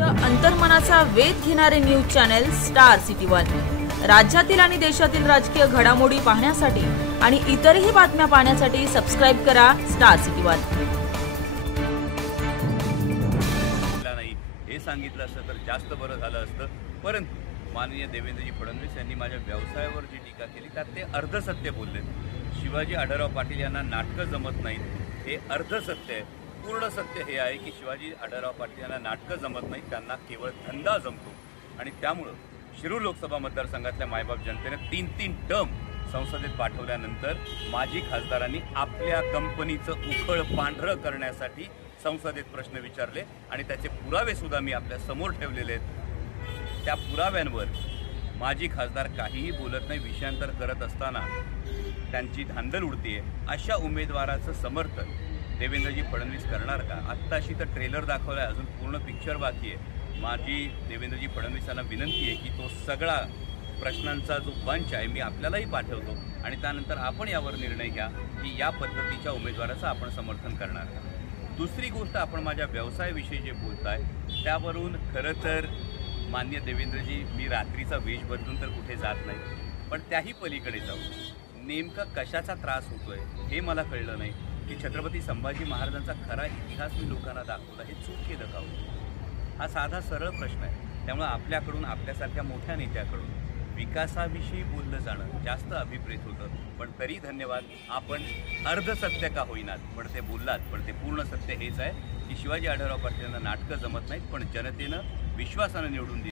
लोकप्रिय अंतर्मनाचा वेध घेणारे news channel star city one. राज्यातील आणि देशातील राजकीय घडामोडी पाहण्यासाठी आणि इतरही बातम्या पाहण्यासाठी सबस्क्राइब करा स्टार सिटी वन। हे सांगितलं असतं तर जास्त बरं झालं असतं, परंतु माननीय देवेंद्रजी फडणवीस यांनी माझ्या व्यवसायावर जी टीका केली त्यात ते अर्धसत्य बोलले। शिवाजी आढळराव पाटील यांना नाटकं जमत नाहीत हे अर्धसत्य आहे। पूर्ण सत्य हे आहे की शिवाजी आढळराव पाटील यांना नाटकं जमत नाहीत, त्यांना केवळ धंदा जमतो आणि त्यामुळे शिरूर लोकसभा मतदारसंघातल्या मायबाप जनतेने 3-3 टर्म संसदेत पाठवल्यानंतर माजी खासदारांनी आपल्या कंपनीचं उखळ पांढरं करण्यासाठी संसदेत प्रश्न विचारले आणि त्याचे पुरावे सुद्धा मी आपल्या समोर ठेवलेले आहेत। त्या पुराव्यांवर माजी खासदार काहीही बोलत नाही, विषयांतर करत असताना त्यांची धांदल उडतीये। अशा उमेदवाराचं समर्थन देवेंद्रजी फडणवीस करणार का? आत्ताशी तर ट्रेलर दाखवलाय, अजून पूर्ण पिक्चर बाकी आहे। माझी देवेंद्रजी फडणवीस यांना विनंती आहे की तो सगळा प्रश्नांचा जो बंच आहे मी आपल्यालाही पाठवतो आणि त्यानंतर आपण यावर निर्णय घ्या की या पद्धतीच्या उमेदवाराचं आपण समर्थन करणार का। दुसरी गोष्ट, आपण माझ्या व्यवसायाविषयी जे बोलताय त्यावरून खरं तर मान्य देवेंद्रजी, मी रात्रीचा वेश बदलून तर कुठे जात नाही, पण त्याही पलीकडे जाऊ नेमका कशाचा त्रास होतोय हे मला कळलं नाही की छत्रपती संभाजी महाराजांचा खरा इतिहास मी लोकांना दाखवला, हे चूक केलं का हो? हा साधा सरळ प्रश्न आहे। त्यामुळे आपल्याकडून, आपल्यासारख्या मोठ्या नेत्याकडून विकासाविषयी बोललं जाणं जास्त अभिप्रेत होतं, पण तरी धन्यवाद। आपण अर्धसत्य का होईनात पण ते बोललात, पण ते पूर्ण सत्य हेच आहे की शिवाजी आढळराव पाटील यांना नाटकं जमत नाहीत, पण जनतेनं विश्वासानं निवडून दिली।